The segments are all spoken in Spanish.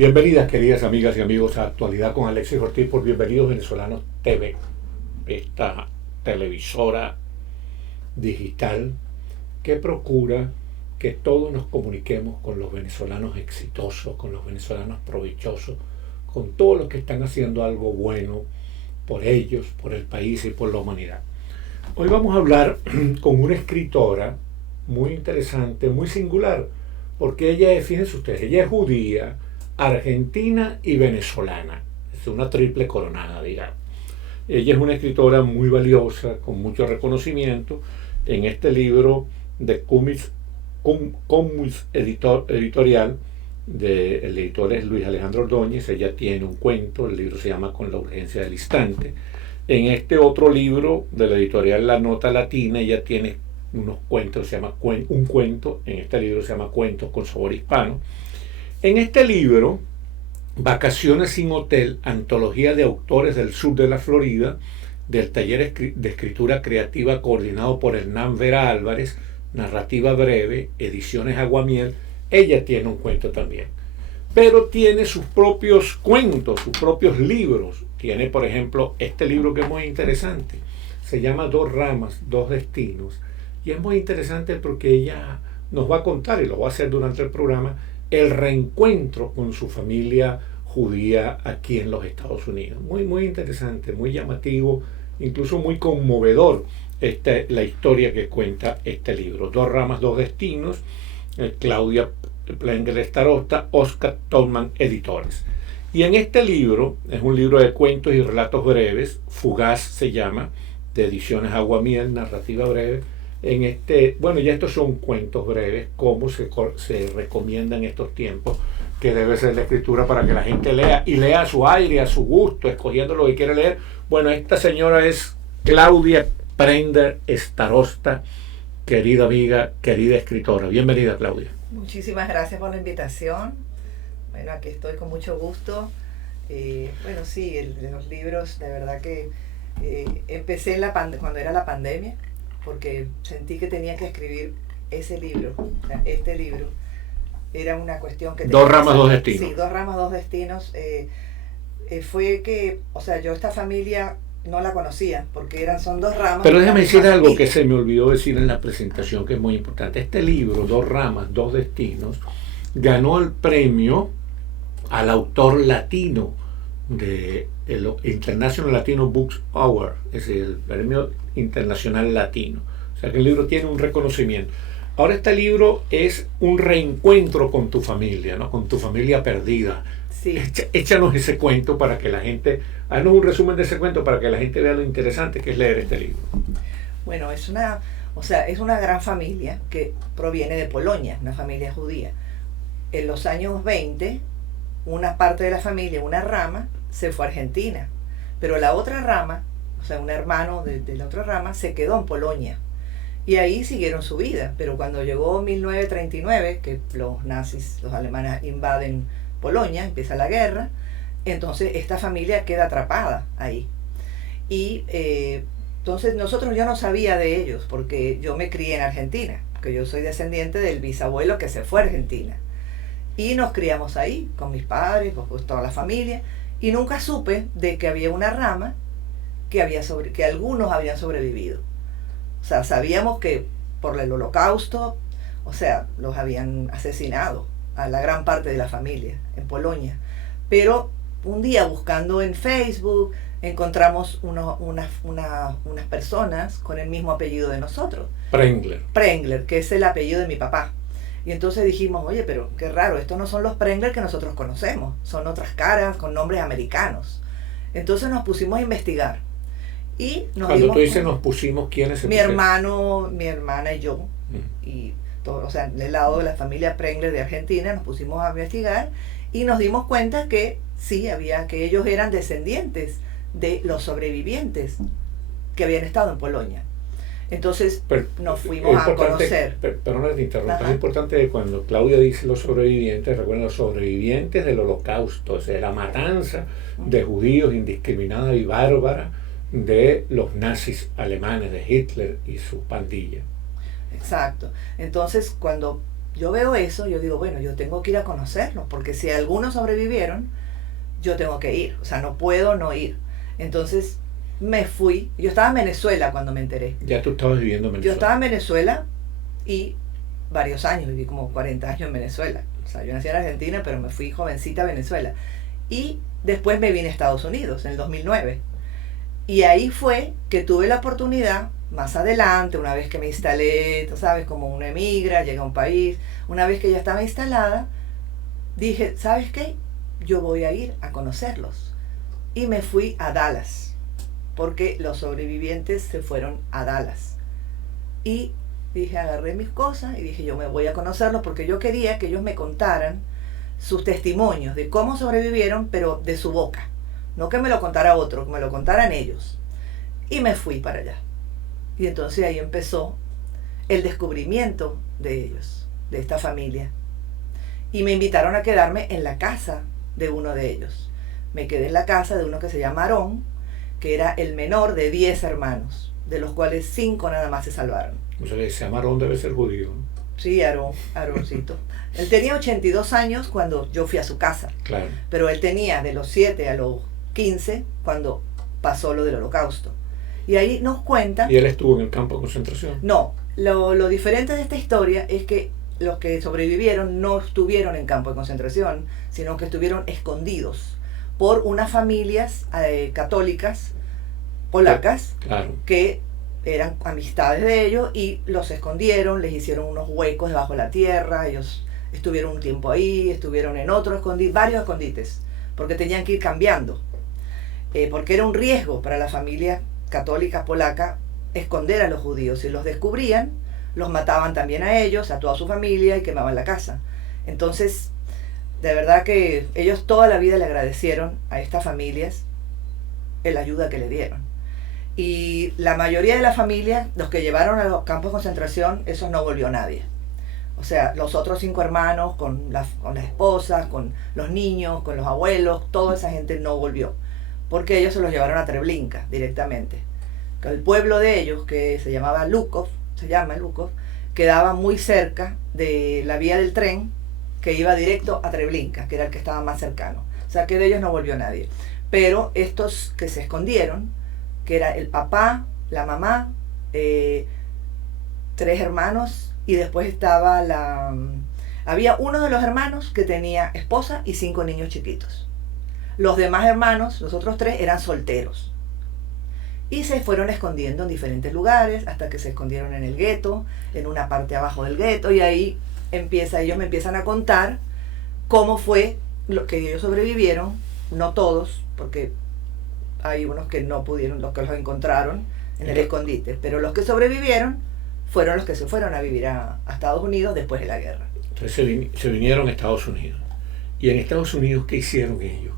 Bienvenidas, queridas amigas y amigos, a Actualidad con Alexis Ortiz por Bienvenidos Venezolanos TV, esta televisora digital que procura que todos nos comuniquemos con los venezolanos exitosos, con los venezolanos provechosos, con todos los que están haciendo algo bueno por ellos, por el país y por la humanidad. Hoy vamos a hablar con una escritora muy interesante, muy singular, porque ella es, fíjense ustedes, ella es judía, argentina y venezolana. Es una triple coronada, digamos. Ella es una escritora muy valiosa, con mucho reconocimiento. En este libro de Comus Editorial, el editor es Luis Alejandro Ordóñez, ella tiene un cuento, el libro se llama Con la urgencia del instante. En este otro libro de la editorial La Nota Latina, ella tiene unos cuentos, se llama Un Cuento, en este libro se llama Cuentos con Sabor Hispano. En este libro, Vacaciones sin Hotel, antología de autores del sur de la Florida, del taller de escritura creativa coordinado por Hernán Vera Álvarez, narrativa breve, ediciones Aguamiel, ella tiene un cuento también. Pero tiene sus propios cuentos, sus propios libros. Tiene, por ejemplo, este libro que es muy interesante. Se llama Dos ramas, dos destinos. Y es muy interesante porque ella nos va a contar, y lo va a hacer durante el programa, el reencuentro con su familia judía aquí en los Estados Unidos. Muy, muy interesante, muy llamativo, incluso muy conmovedor la historia que cuenta este libro. Dos ramas, dos destinos, Claudia Plengler Starosta, Oscar Tolman, editores. Y en este libro, es un libro de cuentos y relatos breves, Fugaz se llama, de ediciones Aguamiel, narrativa breve. Ya estos son cuentos breves, como se recomienda en estos tiempos, que debe ser la escritura para que la gente lea, y lea a su aire, a su gusto, escogiendo lo que quiere leer. Bueno, esta señora es Claudia Plengler Starosta, querida amiga, querida escritora. Bienvenida, Claudia. Muchísimas gracias por la invitación. Bueno, aquí estoy con mucho gusto. Sí, los libros, de verdad que empecé cuando era la pandemia, porque sentí que tenía que escribir ese libro, este libro. Era una cuestión que... Dos ramas, dos destinos. Sí, Dos ramas, dos destinos. Fue que, yo esta familia no la conocía, porque son dos ramas. Pero déjame decir algo que se me olvidó decir en la presentación, que es muy importante. Este libro, Dos ramas, dos destinos, ganó el premio al autor latino de el International Latino Books Award, es el premio internacional latino. O sea que el libro tiene un reconocimiento. Ahora este libro es un reencuentro con tu familia, ¿no? Con tu familia perdida. Sí. Échanos ese cuento para que la gente, haznos un resumen de ese cuento para que la gente vea lo interesante que es leer este libro. Bueno, es una gran familia que proviene de Polonia, una familia judía. En los años 20, una parte de la familia, una rama, se fue a Argentina, pero la otra rama, un hermano de la otra rama, se quedó en Polonia. Y ahí siguieron su vida, pero cuando llegó 1939, que los nazis, los alemanes invaden Polonia, empieza la guerra, entonces esta familia queda atrapada ahí. Y entonces yo no sabía de ellos, porque yo me crié en Argentina, porque yo soy descendiente del bisabuelo que se fue a Argentina. Y nos criamos ahí, con mis padres, pues toda la familia, y nunca supe de que había una rama que algunos habían sobrevivido. Sabíamos que por el Holocausto, los habían asesinado a la gran parte de la familia en Polonia. Pero un día buscando en Facebook encontramos unas personas con el mismo apellido de nosotros. Plengler, que es el apellido de mi papá. Y entonces dijimos, oye, pero qué raro, estos no son los Plengler que nosotros conocemos, son otras caras con nombres americanos. Entonces nos pusimos a investigar. Y cuando tú dices nos pusimos, ¿quiénes se pusieron? Mi hermana y yo, y todo, del lado de la familia Plengler de Argentina, nos pusimos a investigar y nos dimos cuenta que sí, que ellos eran descendientes de los sobrevivientes que habían estado en Polonia. Entonces nos fuimos a conocer. Perdona que te interrumpa, es importante que cuando Claudia dice los sobrevivientes, recuerden los sobrevivientes del Holocausto, o sea, la matanza de judíos indiscriminada y bárbara de los nazis alemanes, de Hitler y su pandilla. Exacto. Entonces, cuando yo veo eso, yo digo, bueno, yo tengo que ir a conocerlos, porque si algunos sobrevivieron, yo tengo que ir, o sea, no puedo no ir. Entonces me fui, yo estaba en Venezuela cuando me enteré. Ya tú estabas viviendo en Yo Venezuela. estaba en Venezuela y varios años, viví como 40 años en Venezuela. O sea, yo nací en Argentina, pero me fui jovencita a Venezuela. Y después me vine a Estados Unidos en el 2009. Y ahí fue que tuve la oportunidad, más adelante, una vez que me instalé, tú sabes, como una emigra, llega a un país, una vez que ya estaba instalada, dije, ¿sabes qué? Yo voy a ir a conocerlos. Y me fui a Dallas, porque los sobrevivientes se fueron a Dallas. Y dije, agarré mis cosas y dije, yo me voy a conocerlos porque yo quería que ellos me contaran sus testimonios de cómo sobrevivieron, pero de su boca. No que me lo contara otro, que me lo contaran ellos. Y me fui para allá. Y entonces ahí empezó el descubrimiento de ellos, de esta familia. Y me invitaron a quedarme en la casa de uno de ellos. Me quedé en la casa de uno que se llama Aarón, que era el menor de 10 hermanos, de los cuales 5 nada más se salvaron. O sea, ese Amarón debe ser judío, ¿no? Sí, Aaroncito. Él tenía 82 años cuando yo fui a su casa. Claro. Pero él tenía de los 7 a los 15 cuando pasó lo del Holocausto. Y ahí nos cuentan... ¿Y él estuvo en el campo de concentración? No, lo diferente de esta historia es que los que sobrevivieron no estuvieron en campo de concentración, sino que estuvieron escondidos por unas familias católicas polacas, claro, que eran amistades de ellos y los escondieron, les hicieron unos huecos debajo de la tierra, ellos estuvieron un tiempo ahí, estuvieron en otro escondite, varios escondites, porque tenían que ir cambiando, porque era un riesgo para la familia católica polaca esconder a los judíos. Si los descubrían, los mataban también a ellos, a toda su familia, y quemaban la casa. Entonces, de verdad que ellos toda la vida le agradecieron a estas familias la ayuda que le dieron. Y la mayoría de las familias, los que llevaron a los campos de concentración, esos no volvió nadie. O sea, los otros 5 hermanos, con las esposas, con los niños, con los abuelos, toda esa gente no volvió. Porque ellos se los llevaron a Treblinka directamente. El pueblo de ellos, que se llama Lukov, quedaba muy cerca de la vía del tren que iba directo a Treblinka, que era el que estaba más cercano. O sea, que de ellos no volvió nadie. Pero estos que se escondieron, que era el papá, la mamá, 3 hermanos, y después estaba había uno de los hermanos que tenía esposa y 5 niños chiquitos. Los demás hermanos, los otros 3, eran solteros. Y se fueron escondiendo en diferentes lugares, hasta que se escondieron en el gueto, en una parte abajo del gueto, y ahí ellos me empiezan a contar cómo fue lo que ellos sobrevivieron, no todos, porque hay unos que no pudieron, los que los encontraron en el escondite, pero los que sobrevivieron fueron los que se fueron a vivir a Estados Unidos después de la guerra. Entonces se vinieron a Estados Unidos. ¿Y en Estados Unidos qué hicieron ellos?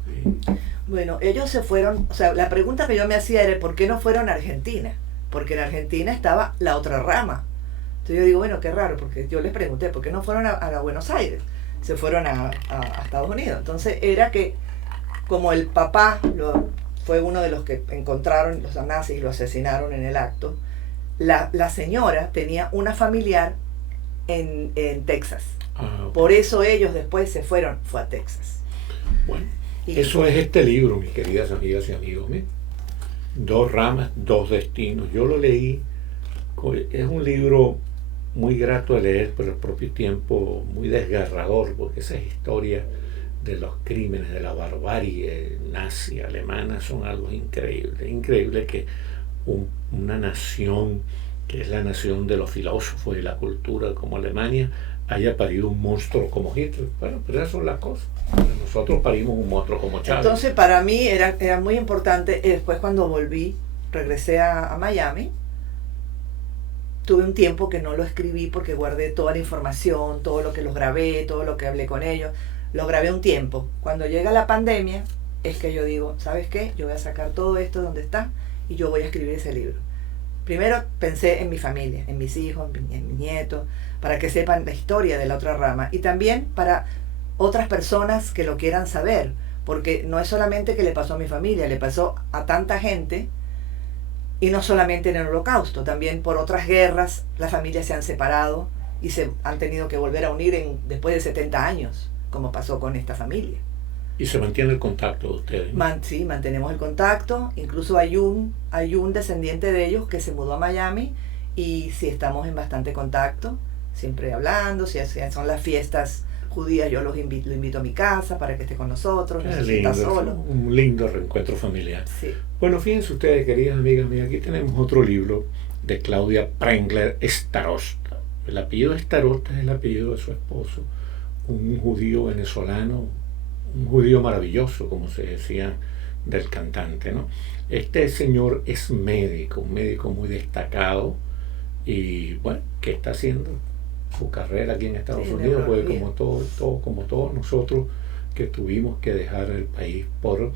Bueno, ellos se fueron, o sea, la pregunta que yo me hacía era ¿por qué no fueron a Argentina? Porque en Argentina estaba la otra rama. Entonces yo digo, bueno, qué raro, porque yo les pregunté, ¿por qué no fueron a Buenos Aires? Se fueron a Estados Unidos. Entonces era que, como el papá fue uno de los que encontraron los nazis y lo asesinaron en el acto, la señora tenía una familiar en Texas. Okay. Por eso ellos después fue a Texas. Bueno, eso es este libro, mis queridas amigas y amigos. ¿Me? 2 ramas, 2 destinos. Yo lo leí, es un libro muy grato de leer, pero al propio tiempo muy desgarrador, porque esas historias de los crímenes, de la barbarie nazi alemana son algo increíble. Increíble que una nación que es la nación de los filósofos y la cultura como Alemania haya parido un monstruo como Hitler. Bueno, pero esas son las cosas. Nosotros parimos un monstruo como Chávez. Entonces para mí era muy importante. Después cuando regresé a Miami, tuve un tiempo que no lo escribí porque guardé toda la información, todo lo que los grabé, todo lo que hablé con ellos. Lo grabé un tiempo. Cuando llega la pandemia, es que yo digo, ¿sabes qué? Yo voy a sacar todo esto donde está y yo voy a escribir ese libro. Primero pensé en mi familia, en mis hijos, en mis nietos, para que sepan la historia de la otra rama. Y también para otras personas que lo quieran saber. Porque no es solamente que le pasó a mi familia, le pasó a tanta gente. Y no solamente en el Holocausto, también por otras guerras las familias se han separado y se han tenido que volver a unir después de 70 años, como pasó con esta familia. Y se mantiene el contacto de ustedes, ¿no? Sí, mantenemos el contacto. Incluso hay un descendiente de ellos que se mudó a Miami y sí estamos en bastante contacto, siempre hablando. Si son las fiestas judías, yo lo invito a mi casa para que esté con nosotros, no se sienta solo. Un lindo reencuentro familiar. Sí. Bueno, fíjense ustedes, queridas amigas mías, aquí tenemos otro libro de Claudia Prengler Starosta. El apellido Starosta es el apellido de su esposo, un judío venezolano, un judío maravilloso, como se decía del cantante, ¿no? Este señor es médico, un médico muy destacado y, bueno, ¿qué está haciendo? Su carrera aquí en Estados Unidos, pues como todos nosotros que tuvimos que dejar el país por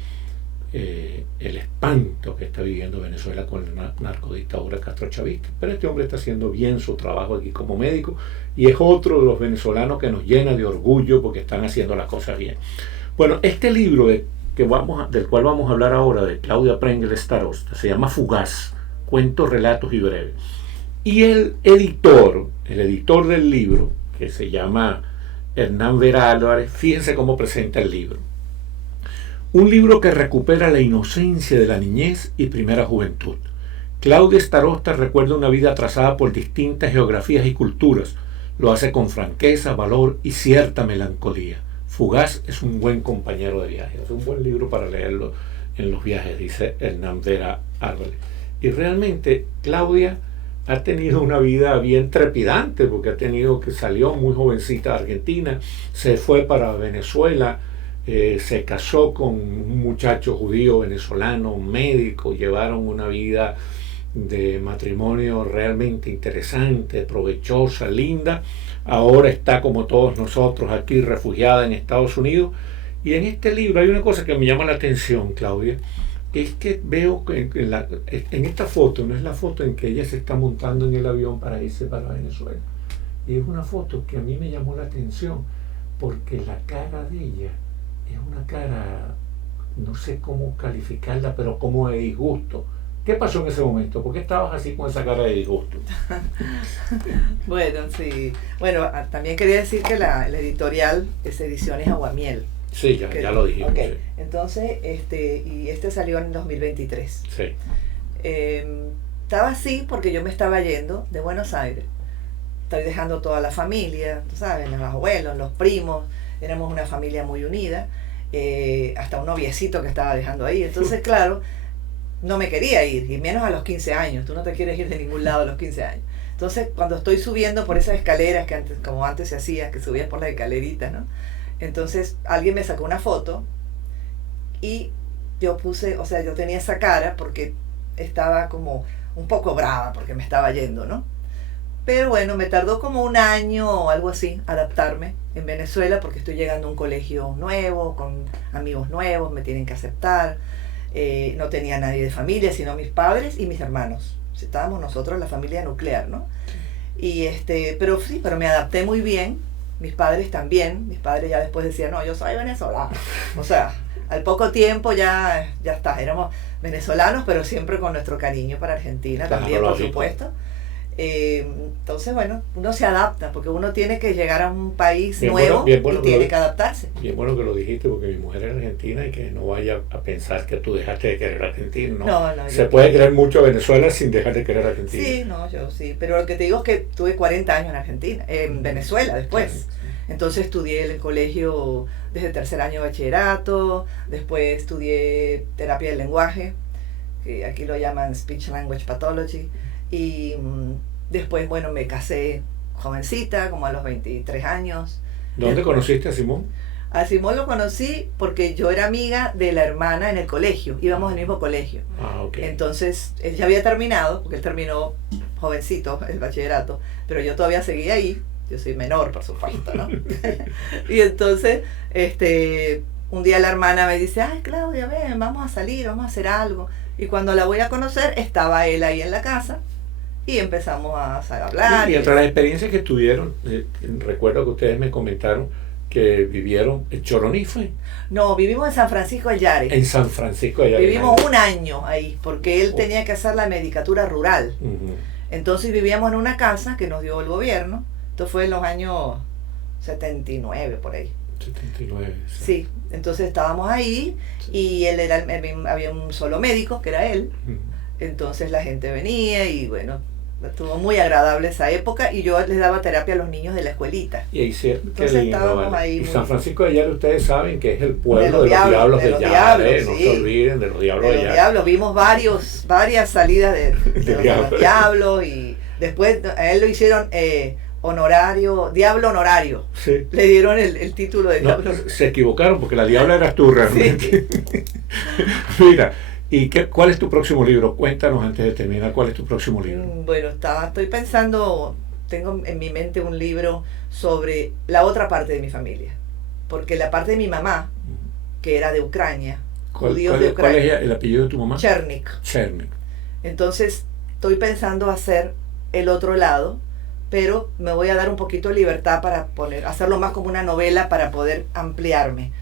el espanto que está viviendo Venezuela con la narcodictadura castrochavista. Pero este hombre está haciendo bien su trabajo aquí como médico y es otro de los venezolanos que nos llena de orgullo porque están haciendo las cosas bien. Bueno, este libro del cual vamos a hablar ahora, de Claudia Prengler Starosta, se llama Fugaz, cuentos, relatos y breves. Y el editor del libro, que se llama Hernán Vera Álvarez, fíjense cómo presenta el libro. Un libro que recupera la inocencia de la niñez y primera juventud. Claudia Starosta recuerda una vida trazada por distintas geografías y culturas. Lo hace con franqueza, valor y cierta melancolía. Fugaz es un buen compañero de viaje. Es un buen libro para leerlo en los viajes, dice Hernán Vera Álvarez. Y realmente Claudia ha tenido una vida bien trepidante, porque salió muy jovencita de Argentina, se fue para Venezuela, se casó con un muchacho judío venezolano, un médico, llevaron una vida de matrimonio realmente interesante, provechosa, linda. Ahora está, como todos nosotros, aquí refugiada en Estados Unidos. Y en este libro hay una cosa que me llama la atención, Claudia, es que veo que en esta foto, no es la foto en que ella se está montando en el avión para irse para Venezuela. Y es una foto que a mí me llamó la atención, porque la cara de ella es una cara, no sé cómo calificarla, pero como de disgusto. ¿Qué pasó en ese momento? ¿Por qué estabas así con esa cara de disgusto? Bueno, sí. Bueno, también quería decir que la editorial es Ediciones Aguamiel. Sí, ya lo dijimos. Okay. Sí. Entonces, este salió en 2023. Sí. Estaba así porque yo me estaba yendo de Buenos Aires. Estoy dejando toda la familia, tú sabes, los abuelos, los primos. Éramos una familia muy unida. Hasta un noviecito que estaba dejando ahí. Entonces, claro, no me quería ir, y menos a los 15 años. Tú no te quieres ir de ningún lado a los 15 años. Entonces, cuando estoy subiendo por esas escaleras que como antes se hacía, que subías por las escaleritas, ¿no? Entonces, alguien me sacó una foto y yo yo tenía esa cara porque estaba como un poco brava porque me estaba yendo, ¿no? Pero bueno, me tardó como un año o algo así adaptarme en Venezuela porque estoy llegando a un colegio nuevo, con amigos nuevos, me tienen que aceptar. No tenía nadie de familia, sino mis padres y mis hermanos. Estábamos nosotros, la familia nuclear, ¿no? Y pero me adapté muy bien. Mis padres también. Mis padres ya después decían, no, yo soy venezolano. O sea, al poco tiempo ya está. Éramos venezolanos, pero siempre con nuestro cariño para Argentina, claro, también, por supuesto. Entonces, bueno, uno se adapta, porque uno tiene que llegar a un país nuevo y tiene que adaptarse. Bien bueno que lo dijiste, porque mi mujer es argentina y que no vaya a pensar que tú dejaste de querer a Argentina. No, se puede querer mucho a Venezuela sin dejar de querer a Argentina. Sí, yo sí, pero lo que te digo es que tuve 40 años en Argentina, en Venezuela después. Sí. Entonces estudié en el colegio desde el tercer año de bachillerato, después estudié terapia del lenguaje, que aquí lo llaman Speech Language Pathology. Y después, bueno, me casé jovencita, como a los 23 años. ¿Dónde conociste a Simón? A Simón lo conocí porque yo era amiga de la hermana en el colegio, íbamos al mismo colegio. Okay. Entonces, él ya había terminado, porque él terminó jovencito el bachillerato, pero yo todavía seguía ahí, yo soy menor, por supuesto, ¿no? Y entonces, un día la hermana me dice, ay, Claudia, ven, vamos a salir, vamos a hacer algo. Y cuando la voy a conocer, estaba él ahí en la casa y empezamos a hablar. Y entre las experiencias que tuvieron, recuerdo que ustedes me comentaron que vivieron en Choroní, ¿fue? No, vivimos en San Francisco de Yare. En San Francisco de Yare. Vivimos un año ahí, porque él tenía que hacer la medicatura rural. Entonces vivíamos en una casa que nos dio el gobierno, Esto fue en los años 79, por ahí. 79. Sí, entonces estábamos ahí y él era, había un solo médico, que era él. Entonces la gente venía y bueno, estuvo muy agradable esa época y yo les daba terapia a los niños de la escuelita. Y ahí sí, entonces qué lindo, estábamos ¿vale? ahí. Y San Francisco de Ayala, ustedes saben que es el pueblo de los diablos de de los Ayala, diablos, no sí. se olviden de los diablos de Ayala. Diablos, vimos varias salidas de los diablos y después a él lo hicieron honorario, diablo honorario. Sí. Le dieron el título de diablo. Se equivocaron porque la diabla eras tú realmente. Sí. Mira, ¿y cuál es tu próximo libro? Cuéntanos antes de terminar, ¿cuál es tu próximo libro? Bueno, estoy pensando, tengo en mi mente un libro sobre la otra parte de mi familia, porque la parte de mi mamá, que era de Ucrania, judíos de Ucrania. ¿Cuál es el apellido de tu mamá? Chernik. Entonces, estoy pensando hacer el otro lado, pero me voy a dar un poquito de libertad para hacerlo más como una novela para poder ampliarme,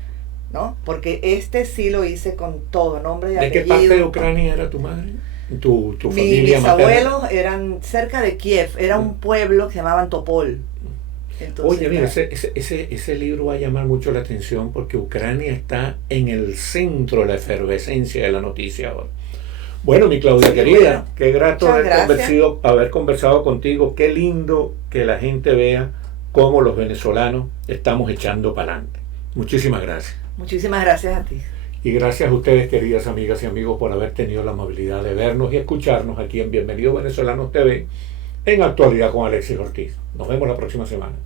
¿no? Porque este sí lo hice con todo, nombre y apellido. ¿De qué parte de Ucrania era tu madre? ¿Tu familia mis materna? abuelos eran cerca de Kiev, era un pueblo que se llamaban Topol. Entonces, oye, mira, ese libro va a llamar mucho la atención porque Ucrania está en el centro de la efervescencia de la noticia ahora. Bueno, mi Claudia querida, bueno, qué grato haber conversado contigo. Qué lindo que la gente vea cómo los venezolanos estamos echando para adelante. Muchísimas gracias. Muchísimas gracias a ti. Y gracias a ustedes, queridas amigas y amigos, por haber tenido la amabilidad de vernos y escucharnos aquí en Bienvenidos Venezolanos TV, en Actualidad con Alexis Ortiz. Nos vemos la próxima semana.